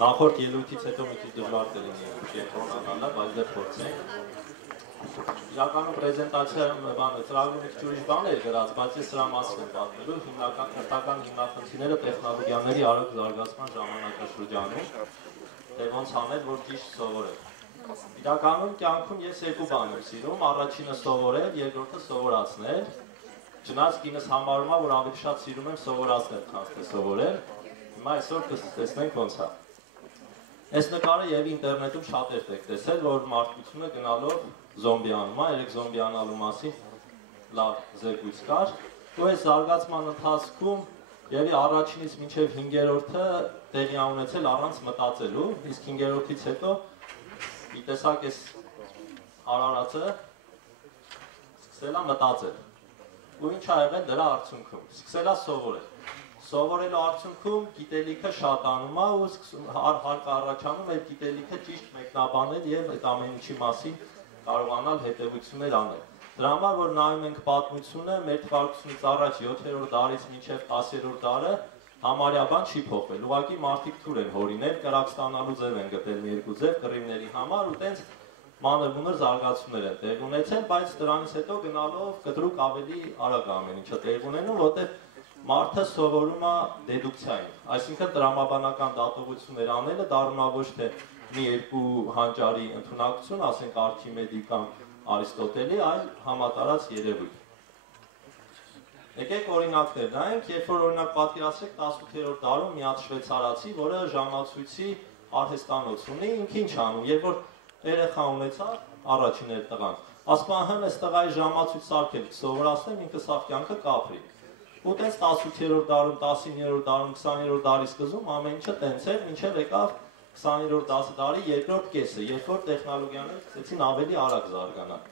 Նախորդ ելույթից հետո մի քիչ դժվար կլինի կենտրոնանալը, բայց դեռ փորձենք։ Իրականում պրեզենտացիայում ծրագրում մի քիչ ուրիշ բան էր գրած, բայց ես սրա մասին եմ պատմելու, քրթական հիմնախնդիրները տեխնոլոգիաների արագ զարգացման ժամանակաշրջանում, թե ոնց անել, որ ճիշտ սովորել։ Իրականում կյանքում ես երկու բան եմ սիրում, առաջինը սովորել, երկրորդը սովորացնել։ Չնայած կինս համարում է, որ ավելի շատ սիրում եմ սովորացնել, քան թե սովորել։ Հիմա այսօր կտեսնենք ոնց է։ Այս նկարը եւ ինտերնետում շատ եք տեսել, որ մարդկությունը գնալով զոմբիանում է, երեք զոմբիանալու մասին լավ զեկույց կար։ Ու այս զարգացման ընթացքում երևի առաջինից մինչև 5-րդը տեղի ունեցել առանց մտածելու, իսկ 5-րդից հետո մի տեսակ այս արարածը սկսել է մտածել։ Ու ինչ ա եղել դրա արդյունքում։ Սկսել է սովորել։ Սովորելու արդյունքում գիտելիքը շատանում է ու հարկ առաջանում այդ գիտելիքը ճիշտ մեկնաբանել եւ այդ ամեն ինչի մասին կարողանալ հետևություններ անել։ Դրա համար որ նայում ենք պատմությունը, մեր թվարկությունից առաջ 7-րդ դարից մինչև 10-րդ դարը համարյա բան չի փոխվել։ Ուղղակի մարդիկ թուր են հորինել, կրակ ստանալու ձև են գտել մի երկու ձև կռիվների համար ու տենց մանր-մունր զարգացումներ են տեղ ունեցել, բայց դրանից հետո գնալով կտրուկ ավելի արագ ամեն ինչը տեղ ունենում, որտեղ մարդը սովորում է դեդուկցիային, այսինքն տրամաբանական դատողություններ անելը դառնում է ոչ թե մի երկու հանճարի ընդունակություն, ասենք Արքիմեդի կամ Արիստոտելի, այլ համատարած երևույթ։ Եկեք օրինակներ նայենք, երբ որ օրինակ պատկերացրեք 18-րդ դարում մի հատ շվեյցարացի, որը ժամացույցի արհեստանոց ունի, ինքը ինչ անում, երբ որ երեխա ունեցավ, առաջին էր տղան, ասում է հենց այս տղայի ժամացույց սարքել կսովորացնեմ, ինքը սաղ կյանքը կապրի։ Ու տենց 18-րդ դարում, 19-րդ դարում, 20-րդ դարի սկզբում ամեն ինչը տենց էր, մինչև եկավ 20-րդ դարի երկրորդ կեսը, երբ որ տեխնոլոգիաները սկսեցին ավելի արագ զարգանալ։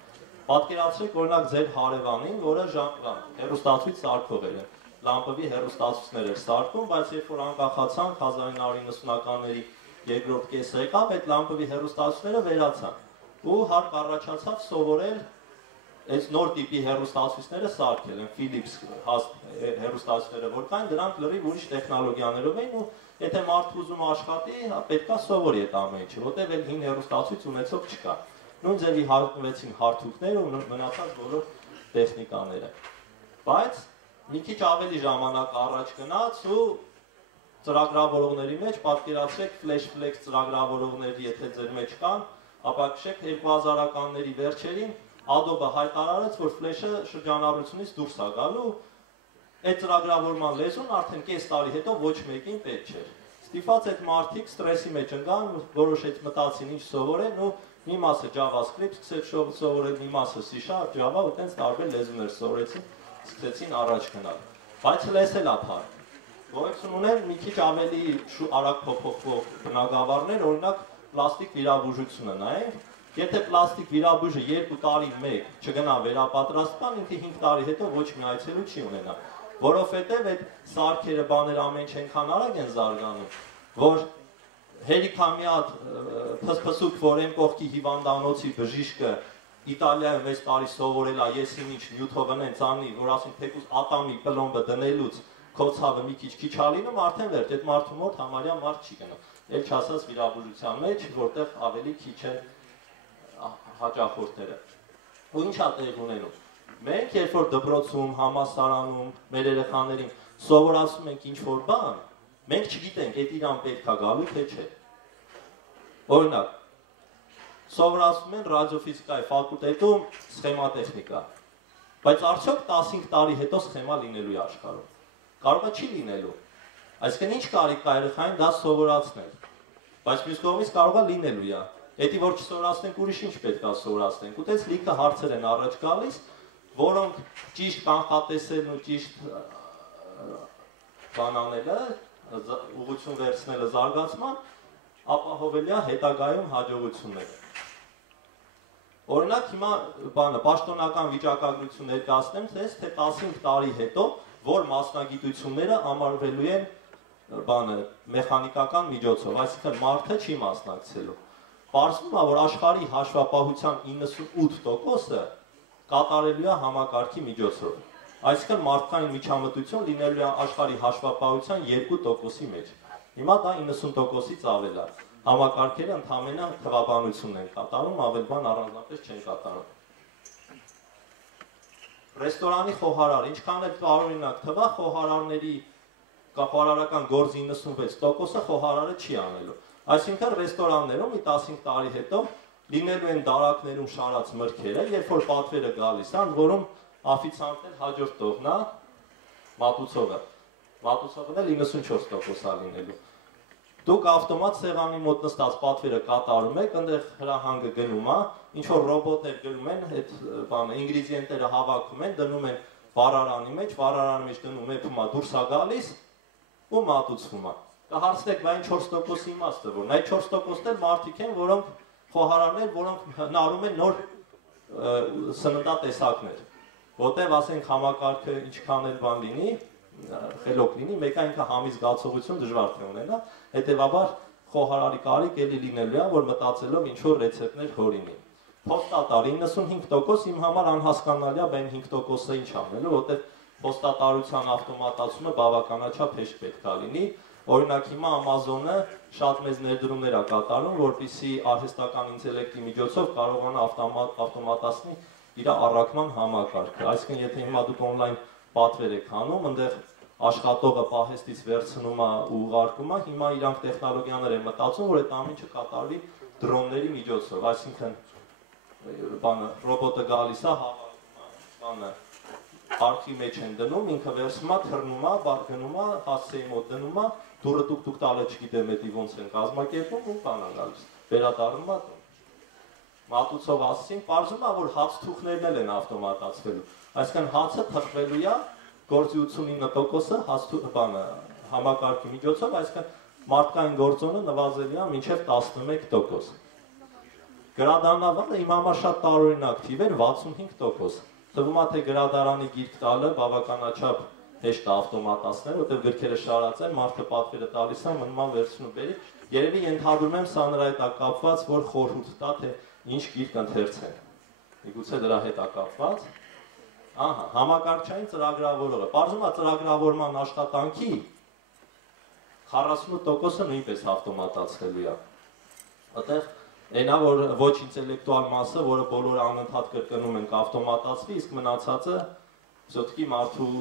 Պատկերացրեք օրինակ ձեր հարևանին, որը հեռուստացույց սարքող էր, լամպովի հեռուստացույցներ էր սարքում, բայց երբ որ անկախացան 1990-ականների երկրորդ կեսը եկավ, այդ լամպովի հեռուստացույցները վերացան։ Ու հարկ առաջացավ սովորել այս նոր տիպի հեռուստացույցները սարքել են, Philips հեռուստացույցները որ կային, դրանք լրիվ ուրիշ տեխնոլոգիաներով էին ու եթե մարդը ուզում աշխատի, պետք է սովորի այդ ամեն ինչը, որտեղ էլ հին հեռուստացույց ունեցող չկա։ Նույն ձևի հայտնվեցին հարթուղթները ու մնացած բոլոր տեխնիկաները։ Բայց մի քիչ ավելի ժամանակ առաջ գնաց ու ծրագրավորողների մեջ պատկերացրեք Flash ծրագրավորողների, եթե ձեր մեջ կան, ապա քշեք 2000-ականների վերջերին Adobe հայտարարեց, որ Flash-ը շրջանառությունից դուրս է գալու, այդ ծրագրավորման լեզուն արդեն կես տարի հետո ոչ մեկին պետք չէր։ Ստիպված այդ մարդիկ ստրեսի մեջ ընկան, որոշեց մտածին ինչ սովորեն ու մի մասը JavaScript սկսեց սովորել, մի մասը C# Java ու տենց տարբեր լեզուներ սովորեցին, սկսեցին առաջ գնալ։ Բայց լես էլ ապար։ Գոյություն ունեն մի քիչ ավելի արագ փոփոխվող բնագավառներ, օրինակ պլաստիկ վիրաբուժությունը նայենք, եթե պլաստիկ վիրաբույժը 2 տարի մեկ չգնա վերապատրաստման, ինքը 5 տարի հետո ոչ մի այցելու չի ունենա, որովհետև այդ սարքերը բաներ ամեն ինչ այնքան արագ են զարգանում, որ հերիքա մի հատ փսփսուկ, որ այն կողքի հիվանդանոցի բժիշկը Իտալիայում 6 տարի սովորել է, ես ինչ նյութովն են ծանի, որ ասին թեկուզ ատամի պլոմբը դնելուց քո ցավը մի քիչ ա լինում, արդեն վերջ, այդ մարդու մոտ համարյա մարդ չի գնում։ Էլ չասած վիրաբուժության մեջ, որտեղ ավելի քիչ են հաճախորդները։ Ու ինչ ա տեղ ունենում։ Մենք երբ որ դպրոցում, համալսարանում մեր երեխաներին սովորացնում ենք ինչ-որ բան, մենք չգիտենք այդ իրան պետք է գալու թե չէ։ Օրինակ, սովորացնում են ռադիոֆիզիկայի ֆակուլտետում սխեմատեխնիկա, բայց արդյոք 15 տարի հետո սխեմա լինելու է աշխարհում։ Կարող է չի լինելու։ Այսինքն ինչ կարիք կա երեխային դա սովորացնել։ Բայց մյուս կողմից կարող է լինելու է։ Էդի որ չսովորացնենք ուրիշ ինչ պետք է սովորացնենք։ Ու տես լիքը հարցեր են առաջ գալիս, որոնք ճիշտ կանխատեսելն ու ճիշտ բանանելը, ուղղություն վերցնելը զարգացման, ապահովելի է հետագայում հաջողությունները։ Օրինակ հիմա պաշտոնական վիճակագրություն ներկայացնեմ, թե 15 տարի հետո որ մասնագիտությունները համարվելու են մեխանիկական միջոցով, այսինքն մարդը չի մասնակցելու։ Պարզվում է, որ աշխարհի հաշվապահության 98%-ը կատարելու է համակարգի միջոցով։ Այսինքն մարդկային միջամտություն լինելու է աշխարհի հաշվապահության 2%-ի մեջ։ Հիմա դա 90%-ից ավել է։ Համակարգերը ընդհանրապես թվաբանություն են կատարում, ավել բան առանձնապես չեն կատարում։ Ռեստորանի խոհարար, ինչքան էլ տարօրինակ թվա, խոհարարական գործի 96%-ը խոհարարը չի անելու։ Այսինքն ռեստորաններում մի 15 տարի հետո լինելու են դարակներում շարած մրգերը, երբ որ պատվերը գալիս են, որում օֆիցիանտն հաջորդ տողնա մատուցողը։ Մատուցողն էլ 94% է լինելու։ Դուք ավտոմատ սեղանի մոտ նստած պատվերը կատարում եք, այնտեղ հրահանգը գնում է, ինչ որ ռոբոտներ գնում են, այդ բանը ինգրեդիենտները հավաքում են, դնում են վառարանի մեջ, վառարանի մեջ դնում եփում է, դուրս է գալիս ու մատուցվում է։ Կհարցնեք, բա այն 4% իմաստը որն, այդ 4%-ն էլ մարդիկ են, որոնք խոհարաններ, որոնք հնարում են նոր սննդատեսակներ, որտեղ ասենք համակարգը ինչքան էլ բան լինի, խելոք լինի, մեկը ինքը համի զգացողություն դժվար թե ունենա, հետևաբար խոհարարի կարիք էլի լինելու է, որ մտածելով ինչ որ ռեցեպտներ հորինի։ Փոստատար 95% իմ համար անհասկանալի է, բան 5%-ը ինչ անելու, որտեղ փոստատարության ավտոմատացումը բավականաչափ հեշտ պետք է լինի։ Օրինակ հիմա Amazon-ը շատ մեծ ներդրումներ է կատարում, որպեսզի արհեստական ինտելեկտի միջոցով կարողանա ավտոմատացնի իր առաքման համակարգը։ Այսինքն, եթե հիմա դուք on-line պատվեր եք անում, այնտեղ աշխատողը պահեստից վերցնում է ու ուղարկում է, հիմա իրանք տեխնոլոգիաներ են մտածում, որ այդ ամեն ինչը կատարվի դրոնների միջոցով, այսինքն բանը ռոբոտը գալիս է, հավաքում է, արխի մեջ են դնում, ինքը վերցնում է, թռնում է, գնում է, հասցեի մոտ դնում է, դուրը դուք տալը չգիտեմ էդի ոնց են կազմակերպում ու բան է գալիս, վերադառնում է տուն։ Մատուցող ասեցին, պարզում է, որ հացթուխներն էլ են ավտոմատացվելու, այսինքն հացը թխվելու է, գործի 89%-ը բանը համակարգի միջոցով, այսինքն մարդկային գործոնը նվազելու է մինչև 11%։ Գրադարանավարը իմ համար շատ տարօրինակ թիվ էր 65%։ Թվում է թե գրադարանի գիրք տալը բավականաչափ հեշտ է ավտոմատացնել, որտեղ գրքերը շարած են, մարդը պատվերը տալիս է, մնում է վերցնում բերի։ Երևի ենթադրում եմ սա նրա հետ է կապված, որ խորհուրդ տա, թե ինչ գիրք ընթերցեն։ Միգուցե դրա հետ է կապված։ Ահա, համակարգչային ծրագրավորողը։ Պարզում է ծրագրավորման աշխատանքի 48%-ը նույնպես ավտոմատացվելու է։ Այդտեղ այնա որ ոչ ինտելեկտուալ մասը, որը բոլորը անընդհատ կրկնում են կավտոմատացվի, իսկ մնացածը все-таки մարդու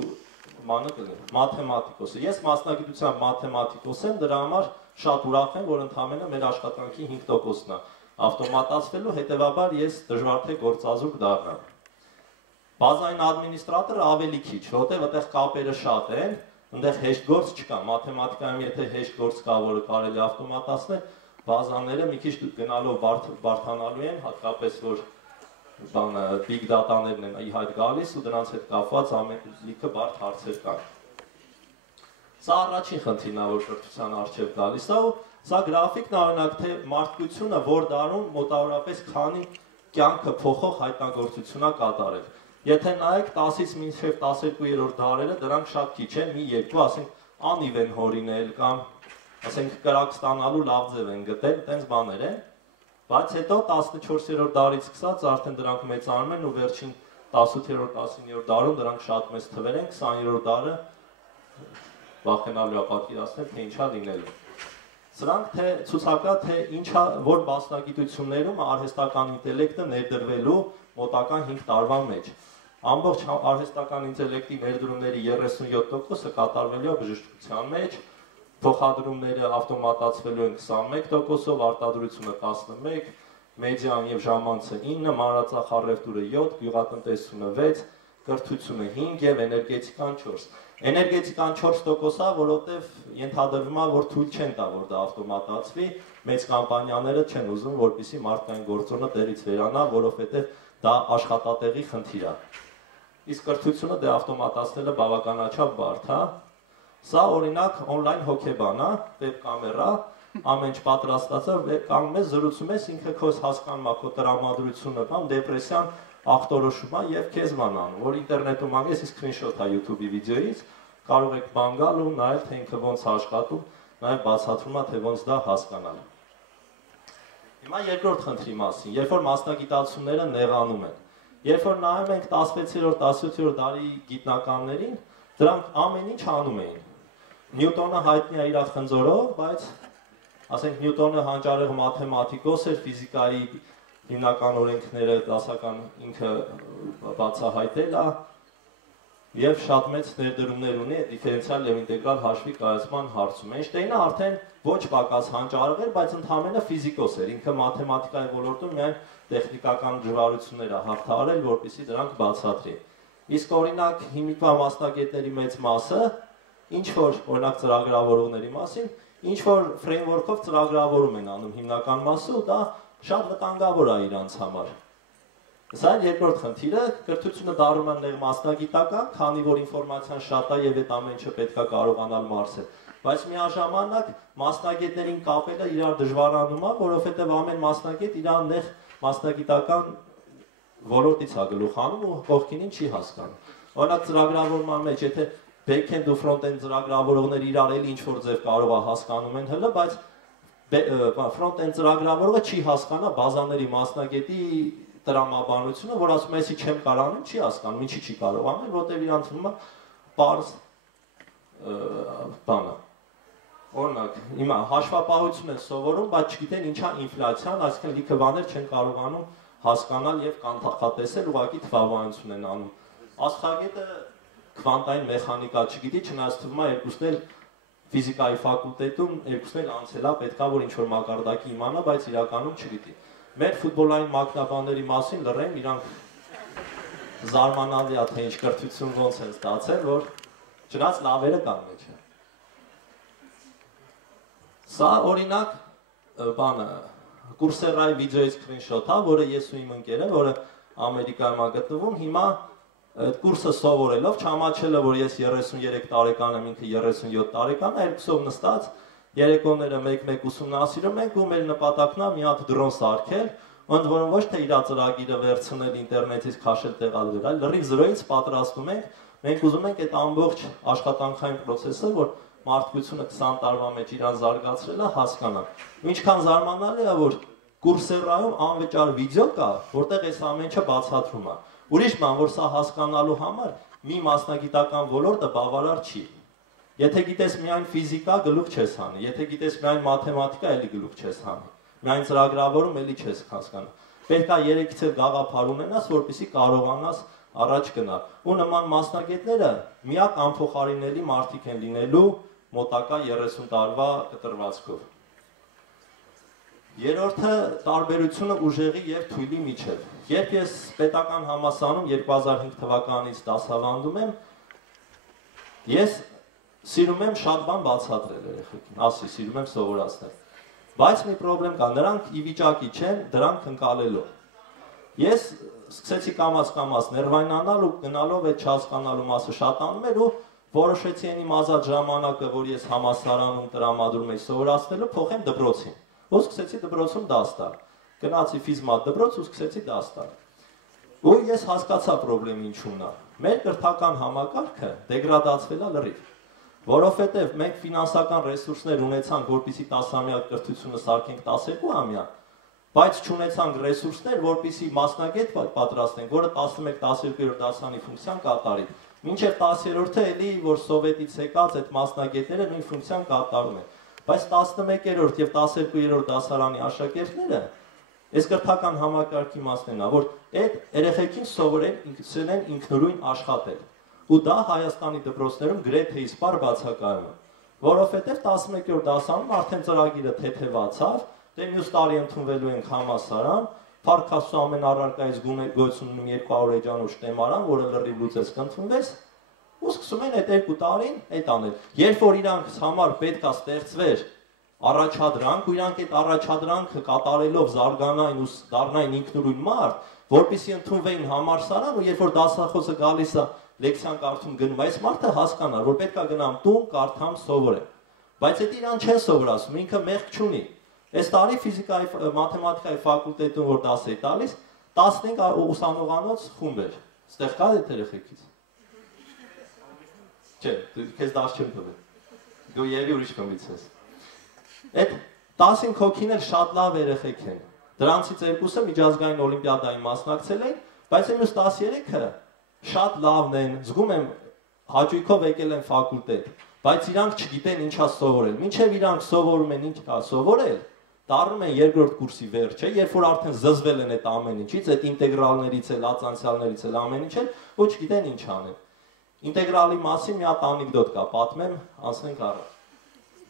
մանը կլինի, մաթեմատիկոս է։ Ես մասնագիտությամբ մաթեմատիկոս եմ, դրա համար շատ ուրախ եմ, որ ընդհանրապես մեր աշխատանքի 5%-ն է ավտոմատացվելու, հետևաբար ես դժվար թե գործազուրկ դառնամ։ Բազային ադմինիստրատորը ավելի քիչ, որտեղ այդտեղ կապերը շատ են, այնտեղ հեշտ գործ չկա, մաթեմատիկայում եթե հեշտ գործ կա, որը կարելի ավտոմատացնել, բազաները մի քիչ գնալով բարդանալու են, հատկապես որ big data-ներն են ի հայտ գալիս ու դրանց հետ կապված լիքը բարդ հարցեր կան։ Սա առաջին խնդիրն է, որ կրթության առջև գալիս է, ու սա գրաֆիկն օրինակ թե մարդկությունը որ դարում մոտավորապես քանի կյանքը փոխող հայտնագործություն է կատարել։ Եթե նայեք 10-ից մինչև 12-րդ դարերը, դրանք շատ քիչ են, մի երկու, ասենք անիվ են հորինել կամ ասենք կրակ ստանալու լավ ձև են գտել, տենց բաներ են, բայց հետո 14-րդ դարից սկսած արդեն դրանք մեծանում են ու վերջին 18-րդ, 19-րդ դարում դրանք շատ մեծ թվեր են, 20-րդ դարը վախենալու է պատկերացնել, թե ինչա լինելու։ Սրանք թե ցուցակա թե ինչա որ մասնագիտություններում արհեստական ինտելեկտը ներդրվելու մոտական 5 տարվա մեջ։ Ամբողջ արհեստական ինտելեկտի ներդրումների 37%-ը կատարվելու է բժշկության մեջ, փոխադրումները ավտոմատացվելու են 21%-ով, արտադրությունը 11%, մեդիան եւ ժամանցը 9%, մանրածախ առևտուրը 7%, գյուղատնտեսությունը 6%, կրթությունը 5% եւ էներգետիկան 4%։ Էներգետիկան 4%-ա, որովհետեւ ենթադրվում է, որ թույլ չեն տա, որ դա ավտոմատացվի, մեծ կամպանիաները չեն ուզում, որպեսզի մարդկային գործոնը տեղից վերանա, որովհետեւ դա աշխատատեղի խնդիր է։ Իսկ կրթությունը դե ավտոմատացնելը բավականաչափ բարդ է։ Սա օրինակ on-line հոգեբան է, վեբ կամերա, ամեն ինչ պատրաստած է, կանգնում ես, զրուցում ես, ինքը քո հասկանում է քո տրամադրությունը, կամ դեպրեսիան ախտորոշում է եւ քեզ բան անում, որ ինտերնետում անգես սկրինշոթ է YouTube-ի վիդեոից, կարող եք բան գալ ու նայել թե ինքը ոնց է աշխատում, նաեւ բացատրում է թե ոնց դա հասկանալ։ Հիմա երկրորդ խնդրի մասին, երբ որ մասնագիտացումները նեղանում են, երբ որ նայում ենք 16-րդ, 17-րդ դարի գիտնականներին, դրանք ամեն ինչ անում էին։ Նյուտոնը հայտնի է իր խնձորով, բայց ասենք Նյուտոնը հանճարեղ մաթեմատիկոս էր, ֆիզիկայի հիմնական օրենքները դասական ինքը բացահայտել է եւ շատ մեծ ներդրումներ ունի դիֆերենցիալ եւ ինտեգրալ հաշվի կայացման հարցում։ Էյնշտեյնը արդեն ոչ պակաս հանճարեղ էր, բայց ընդհանրապես ֆիզիկոս էր, ինքը մաթեմատիկայի ոլորտում միայն տեխնիկական դժվարություններ է հաղթահարել, որպեսզի դրանք բացատրի։ Իսկ օրինակ հիմիկվա մասնագետների մեծ մասը ինչ որ օրինակ ծրագրավորողների մասին, ինչ որ ֆրեյմվորքով ծրագրավորում են անում հիմնական մասը ու դա շատ վտանգավոր է իրանց համար։ Սա երկրորդ խնդիրը, կրթությունը դառնում է նեղ մասնագիտական, քանի որ ինֆորմացիան շատ է եւ այդ ամեն ինչը պետք է կարողանալ մարսել։ Բայց միաժամանակ մասնագետներին կապելը իրար դժվարանում է, որովհետեւ ամեն մասնագետ իր նեղ մասնագիտական ոլորտից է գլուխ անում ու կողքինին չի հասկանում։ Օրինակ ծրագրավորման մեջ, եթե back-end ու front-end ծրագրավորողները իրար էլի ինչ-որ ձև կարող է հասկանում են հլը, բայց front-end ծրագրավորողը չի հասկանա բազաների մասնագետի տրամաբանությունը, որ ասում է, «Էսի չեմ կարող, չի հասկանում, ինչի չի կարող անել, որտեղ իրանց թվում է պարզ բանը»։ Օրինակ, հիմա հաշվապահություն են սովորում, բայց չգիտեն ինչա ինֆլյացիան, այսինքն լիքը բաներ չեն կարողանում հասկանալ եւ կանխատեսել, ուղղակի թվավորություն են անում։ Աստղագետը քվանտային մեխանիկա չգիտի, չնայած թվում է երկուսն էլ ֆիզիկայի ֆակուլտետում երկուսն էլ անցել է, պետքա որ ինչ-որ մակարդակի իմանա, բայց իրականում չգիտի։ Մեր ֆուտբոլային մակնաբանների մասին լռեմ, իրանք զարմանալի է, թե ինչ կրթություն ոնց են ստացել, որ չնայած լավերը կան մեջը։ Սա օրինակ բանը Coursera-ի վիդեոյի screenshot-ա, որը ես ու իմ ընկերը, որը Ամերիկայում է գտնվում, հիմա այդ կուրսը սովորելով, չամաչելը, որ ես 33 տարեկան եմ, ինքը 37 տարեկան է, երկուսով նստած, երեկոները մեկ-մեկ ուսումնասիրում ենք ու մեր նպատակն է մի հատ դրոն սարքել, ընդ որում ոչ թե իր ծրագիրը վերցնել ինտերնետից քաշել տեղադրել, այլ լրիվ զրոյից պատրաստում ենք, մենք ուզում ենք այդ ամբողջ աշխատանքային process-ը, որ մարդկությունը 20 տարվա մեջ իրան զարգացրել է, հասկանալ։ Ինչքան զարմանալի է, որ Coursera-ում անվճար վիդեո կա, որտեղ այս ամեն ինչը բացատրում է։ Ուրիշ բան, որ սա հասկանալու համար մի մասնագիտական ոլորտը բավարար չի։ Եթե գիտես միայն ֆիզիկա, գլուխ չես հանի, եթե գիտես միայն մաթեմատիկա, էլի գլուխ չես հանի։ Միայն ծրագրավորում էլի չես հասկանում։ Պետք է 3-ից էլ գաղափար ունենաս, որպեսզի կարողանաս առաջ գնալ։ Ու նման մասնագետները միակ անփոխարինելի մարդիկ են լինելու մոտակա 30 տարվա կտրվածքով։ Երրորդը տարբերությունը ուժեղի եւ թույլի միջև։ Երբ ես պետական համալսարանում 2005 թվականից դասավանդում եմ, ես սիրում եմ շատ բան բացատրել երեխեքին, ասի սիրում եմ սովորացնել։ Բայց մի խնդրեմ կա, նրանք ի վիճակի չեն դրանք ընկալելով։ Ես սկսեցի կամաց-կամաց ներվայնանալ ու գնալով այդ չհասկանալու մասը շատանում էր ու որոշեցի իմ ազատ ժամանակը, որ ես համալսարանում տրամադրում էի սովորացնելու, փոխեմ դպրոցին։ Ու սկսեցի դպրոցում դաս տալ։ Գնացի ֆիզմատ դպրոց ու սկսեցի դաս տալ։ Ու ես հասկացա խնդրեմը ինչու՞մն է։ Մեր կրթական համակարգը դեգրադացվել է լրիվ, որովհետև մենք ֆինանսական ռեսուրսներ ունեցանք, որպեսզի 10-ամյա կրթությունը սարքենք 12-ամյա, բայց չունեցանք ռեսուրսներ, որպեսզի մասնագետ պատրաստենք, որը 11-12-րդ դասարանի ֆունկցիան կատարի։ Մինչև 10-րդը էլի, որ սովետից եկած այդ մասնագետները նույն ֆունկցիան կատարում են։ Բայց 11-րդ եւ 12-րդ դասարանի աշակերտները այս կրթական համակարգի մասն է, որ այդ երեխեքին սովորեն ինքնուրույն աշխատել։ Ու դա Հայաստանի դպրոցներում գրեթե իսպար բացակայում է, որովհետև 11-րդ դասարանում արդեն ծրագիրը թեթևացավ, դե մյուս տարի ընդունվելու ենք համալսարան, Փարքասու ամեն առարկայից գոյություն ունի 200 էջանոց շտեմարան, որը լրիվ լուծես կընդունվես, ու սկսում են այդ 2 տարին այդ անել։ Երբ որ իրանք համար պետք է ստեղծվեր առաջադրանք, ու իրանք այդ առաջադրանքը կատարելով զարգանային ու դառնային ինքնուրույն մարդ, որպեսզի ընդունվեին համալսարան, ու երբ որ դասախոսը գալիս է լեկցիան կարդում գնում, այս մարդը հասկանա, որ պետք է գնամ տուն, կարդամ, սովորեմ։ Բայց այդ իրան չեն սովորացնում, ինքը մեղք չունի։ Այս տարի ֆիզիկայի մաթեմատիկայի ֆակուլտետում որ դաս էի տալիս, 15 ուսանողանոց խումբ էր։ Ստեղ կա այդ երեխեքից։ Չէ, քեզ դաս չեմ տվել։ Դու երևի ուրիշ խմբից ես։ Այդ 15 հոգին էլ շատ լավ երեխեք են։ Դրանցից երկուսը միջազգային օլիմպիադային մասնակցել են, բայց մյուս 13-ը շատ լավն են, զգում եմ հաճույքով եկել են ֆակուլտետ։ բայց իրանք չգիտեն ինչա սովորել։ Մինչև իրանք սովորում են ինչա սովորել, դառնում են երկրորդ կուրսի վերջը, երբ որ արդեն զզվել են այդ ամեն ինչից, այդ ինտեգրալներից էլ, ածանցիալներից էլ ամեն ինչ էլ, ու չգիտեն ինչ անեն։ Ինտեգրալի մասին մի հատ անեկդոտ կա, պատմեմ, անցնենք առաջ։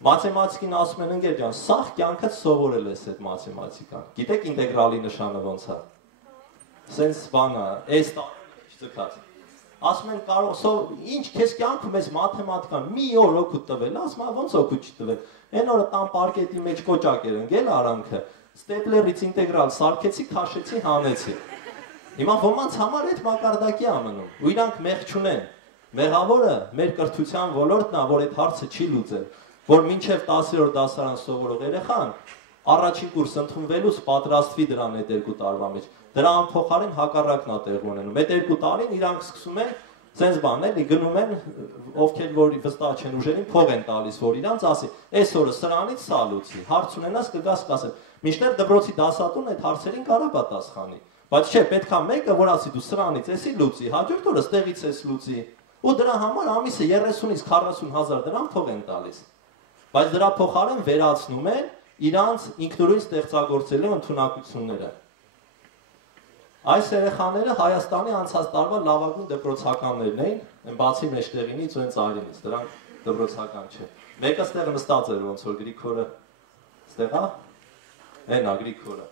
Մաթեմատիկին ասում են ընկեր ջան, սաղ կյանքդ սովորել ես այդ մաթեմատիկան։ Գիտեք ինտեգրալի նշանը ոնց է։ Սենց բանը, այս տարի ծկած։ Ասում են կարող ինչ քեզ կյանքում ես մաթեմատիկան մի օր օգուտ տվել, ասում եմ ոնց օգուտ չտվել։ Այն օրը տան պարկետի մեջ կոճակ էր ընկել արանքը, ստեպլերից ինտեգրալ սարքեցի, քաշեցի, հանեցի։ Հիմա ոմանց համար այդ մակարդակի է մնում, ու իրանք մեղ չունեն։ Մեղավորը մեր կրթության ոլորտն է, որ այդ հարցը չի լուծել, որ մինչև 10-րդ դասարան սովորող երեխան առաջին կուրս ընդունվելուց պատրաստվի դրան այդ 2 տարվա մեջ։ Դրա փոխարեն հակառակն է տեղ ունենում։ Այդ 2 տարին իրանք սկսում են սենց բան էլի գնում են, ովքեր որ վստահ չեն ուժերին, փող են տալիս, որ իրանց ասի, այսօրը սրանից սա լուծի, հարց ունենաս կգաս կասեն։ Մինչդեռ դպրոցի դասատուն այդ հարցերին կարող պատասխանի։ Բայց չէ, պետքա մեկը, որ ասի դու սրանից էսի լուծի, հաջորդ օրը ստեղից էս լուծի։ Ու դրա համար ամիսը 30-ից 40,000 դրամ փող են տալիս։ Բայց դրա փոխարեն վերացնում են իրանց ինքնուրույն ստեղծագործելու ընդունակությունները։ Այս երեխաները Հայաստանի անցած տարվա լավագույն դպրոցականներն էին, են բացի մեջտեղինից ու հենց Արինից, դրանք դպրոցական չէ։ Մեկը ստեղ նստած էր ոնց որ Գրիգորը, ստեղ է, հենա Գրիգորը։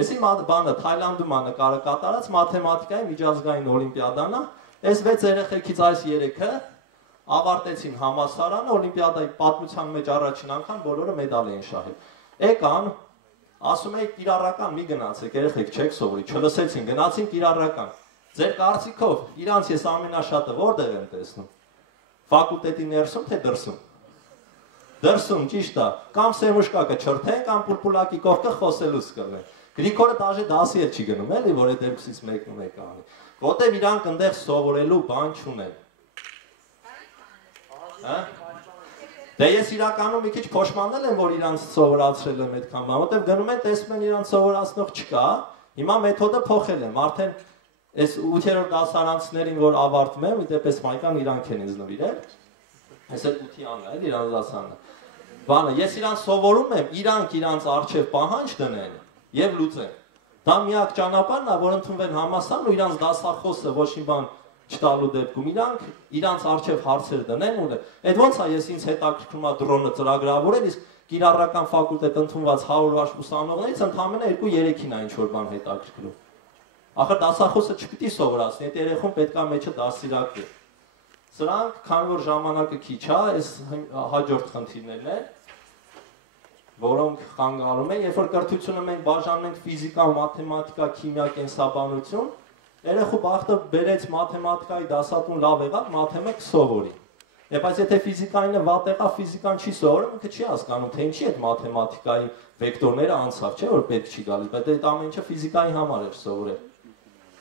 Էսի բանը Թայլանդում է նկարը կատարած մաթեմատիկայի միջազգային օլիմպիադան է, այս 6 երեխեքից այս 3-ը ավարտեցին համալսարանը, օլիմպիադայի պատմության մեջ առաջին անգամ բոլորը մեդալ էին շահել։ Եկան, ասում էի կիրառական մի գնացեք, երեխեք չեք սովորի, չլսեցին, գնացին կիրառական։ Ձեր կարծիքով իրանց ես ամենաշատը որտեղ եմ տեսնում։ Ֆակուլտետի ներսում թե դրսում։ Դրսում ճիշտ է, կամ սեմուշկա կչրթեն, կամ պուլպուլակի կողքը խոսելուց կլինեն։ Գրիգորը դաժե դասի էլ չի գնում, էլի, որ այդ երկուսից մեկն անի։ Որտեվ իրանք այնտեղ սովորելու բան չունեն։ Հա? Դե ես իրականում մի քիչ փոշմանել եմ, որ իրանց սովորացրել եմ այդքան բան, որտեվ գնում են, տեսնում են իրանց սովորացնող չկա, հիմա մեթոդը փոխել եմ, արդեն այս 8-րդ դասարանցիներին, որ ավարտում եմ, դեպս մայկան իրանք են ինձ նվիրել, այս այդ 8-ի անն է, իրանց դասարանը։ Բանը, ես իրանց սովորում եմ, իրանք իրանց առջև պահանջ դնեն եւ լուծեն։ Դա միակ ճանապարհն է, որ ընդունվեն համալսարան ու իրանց դասախոսը ոչ մի բան չտալու դեպքում իրանց առջև հարցեր դնեն ու այդ ոնց է ես ինձ հետաքրքրում է դրոնը ծրագրավորել, իսկ կիրառական ֆակուլտետ ընդունված 100 վաշ ուսանողներից ընդամենը 2-3-ին է ինչ որ բան հետաքրքրում։ Ախր դասախոսը չպիտի սովորացնի, այդ երեխուն պետքա մեջը դասիրակվի։ Սրանք, քանի որ ժամանակը քիչ է, այս հաջորդ խնդիրներն են, որոնք խանգարում են, երբ որ կրթությունը մենք բաժանում ենք ֆիզիկա, մաթեմատիկա, քիմիա, կենսաբանություն, երեխու բախտը բերեց մաթեմատիկայի դասատուն լավ եղավ, մաթեմը կսովորի։ Բայց եթե ֆիզիկայինը վատ եղավ, ֆիզիկան չի սովորում, ինքը չի հասկանում, թե ինչի այդ մաթեմատիկայի վեկտորները անցավ, չէ՞ որ պետք չի գալիս, բայց այդ ամեն ինչը ֆիզիկայի համար էր սովորել։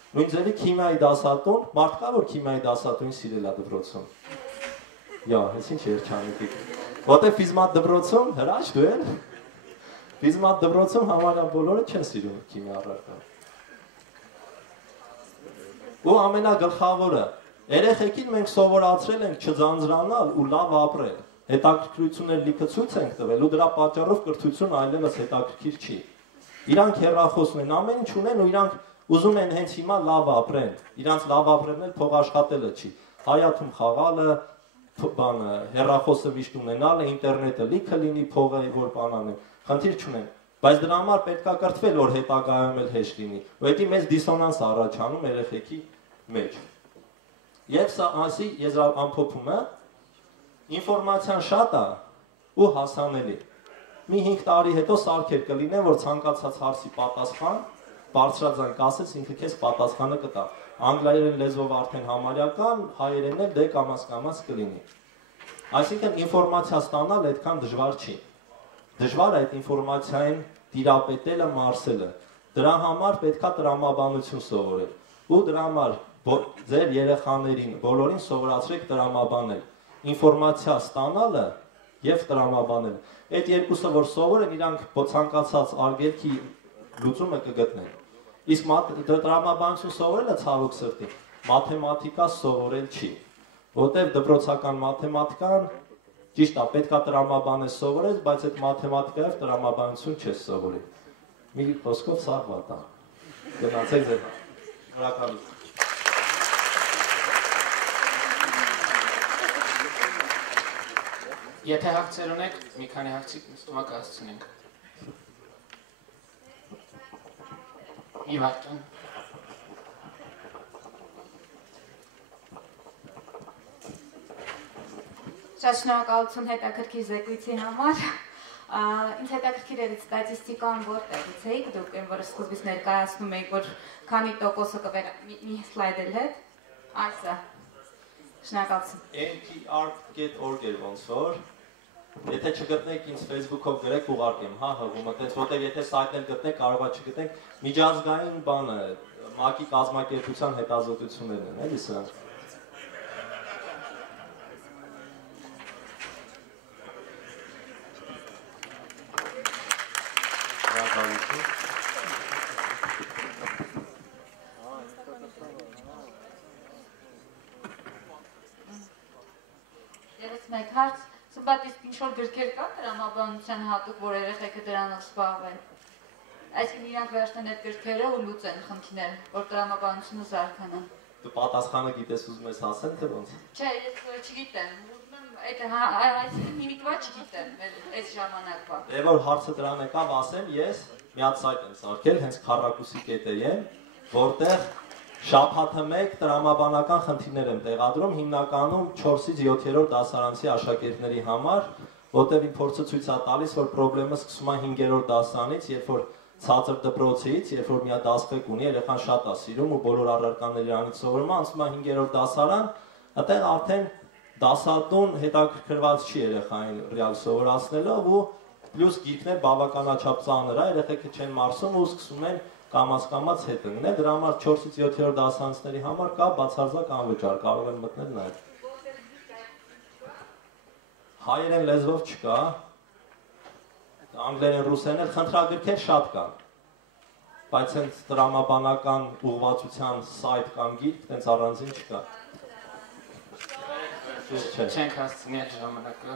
Նույն ձևի քիմիայի դասատուն, մարդ կա որ քիմիայի դասատունին սիրել է դպրոցում։ Յա, հենց ինչ երջանիկ։ Որտե ֆիզմատ դպրոցում հրաշ դու ես։ Ֆիզմատ դպրոցում համարյա բոլորը չեն սիրում քիմիա առարկան։ Ու ամենագլխավորը, երեխեքին մենք սովորացրել ենք չձանձրանալ ու լավ ապրել։ Հետաքրքրություններ լիքը ցույց ենք տվել ու դրա պատճառով կրթություն այլևս հետաքրքիր չի։ Իրանք հեռախոսն են, ամեն ինչ ունեն ու իրանք ուզում են հենց հիմա լավ ապրեն։ Իրանց լավ ապրելն էլ փող աշխատելը չի։ Հայաթում խաղալը, բանը, հեռախոսը միշտ ունենալը, ինտերնետը լիքը լինի, փողը որ բանան են։ Խնդիր չունեն։ Բայց դրա համար պետք է կրթվել, որ հետագայում էլ հեշտ լինի։ Ու դա մեծ դիսոնանս առաջանում երեխեքի մեջ։ Եվ սա ասի եզրամփոփումը ինֆորմացիան շատ է ու հասանելի։ Մի 5 տարի հետո սարքեր կլինեն, որ ցանկացած հարցի պատասխան բարձրաձայն կասես, ինքը քեզ պատասխանը կտա։ Անգլերեն լեզվով արդեն համարյական, հայերենն էլ դե կամաց կլինի։ Այսինքն ինֆորմացիա ստանալ այդքան դժվար չի։ Դժվար է այդ ինֆորմացիային տիրապետելը, մարսելը։ Դրա համար պետքա տրամաբանություն սովորել։ Ու դրա համար ձեր երեխաներին բոլորին սովորացրեք տրամաբանել։ Ինֆորմացիա ստանալը եւ տրամաբանելը։ Այդ երկուսը որ սովորեն, իրանք ցանկացած արգելքի լուծումը կգտնեն։ Իսկ տրամաբանություն սովորելը ցավոք սրտի, մաթեմատիկա սովորել չի։ որտեղ դպրոցական մաթեմատիկան ճիշտ է, պետքա տրամաբան ես սովորես, բայց այդ մաթեմատիկայով տրամաբանություն չես սովորի։ Մի խոսքով սա վատ է։ Գնացեք ձեր։ Շնորհակալություն։ Եթե հարցեր ունեք, մի քանի հարցի նստումը կհասցնենք։ Իվարդան։ Շատ շնորհակալություն հետաքրքիր զեկույցի համար։ Ինձ հետաքրքիր էր ստատիստիկան որտեղից էիք դուք, որ սկզբից ներկայացնում եք, որ քանի տոկոսը կվեր մի սլայդ էլ հետ։ Այսա։ Շնորհակալություն։ npr.org էր ոնց որ։ Եթե չգտնեք ինձ Facebook-ով գրեք ուղարկեմ, հա, հղումը, տենց որտեղ եթե սայթն էլ գտնեք, կարող է չգտնեք, միջազգային բանը, ՄԱԿ-ի կազմակերպության հետազոտություններն են, էլի սրանք։ Եվս մեկ հարց, սմբատիստ ինչ-որ գրքեր կա տրամաբանության հատուկ, որ երեխեքը դրանով զբաղվեն։ Այսինքն իրանք վերջնեն այդ գրքերը ու լուծեն խնդիրները, որ տրամաբանությունը զարգանա։ Դու պատասխանը գիտես ուզում ես ասել, թե ոնց։ Չէ, ես չգիտեմ, այսինքն նիմիտվա չգիտեմ, այս ժամանակվա։ Դե որ հարցը դրան եկավ, ասեմ, ես մի հատ սայթ եմ սարքել, հենց քառակուսի կետեր եմ, որտեղ շաբաթը մեկ տրամաբանական խնդիրներ եմ տեղադրում, հիմնականում 4-ից 7-րդ դասարանցի աշակերտների համար, որտեղ իմ փորձը ցույց է տալիս, որ խնդրեմը սկսում է 5-րդ դասարանից, երբ որ ցածր դպրոցից, երբ որ մի հատ դասղեկ ունի, երեխան շատ է սիրում ու բոլոր առարկաները իրանից սովորում է, անցնում է 5-րդ դասարան, այդտեղ արդեն դասատուն հետաքրքրված չի երեխային ռեալ սովորացնելով ու պլյուս գիրքներ բավականաչափ ծանր է, երեխեքը չեն մարսում ու սկսում են կամաց հետ ընկնել, դրա համար 4-ից 7-րդ դասարանցիների համար կա բացարձակ անվճար, կարող են մտնել նաև։ Հայերեն լեզվով չկա, անգլերեն, ռուսերեն, խնդրագրքեր շատ կան, բայց հենց տրամաբանական ուղղվածության սայթ կամ գիրք, տենց առանձին չկա։ Չենք հասցնի այդ ժամանակը։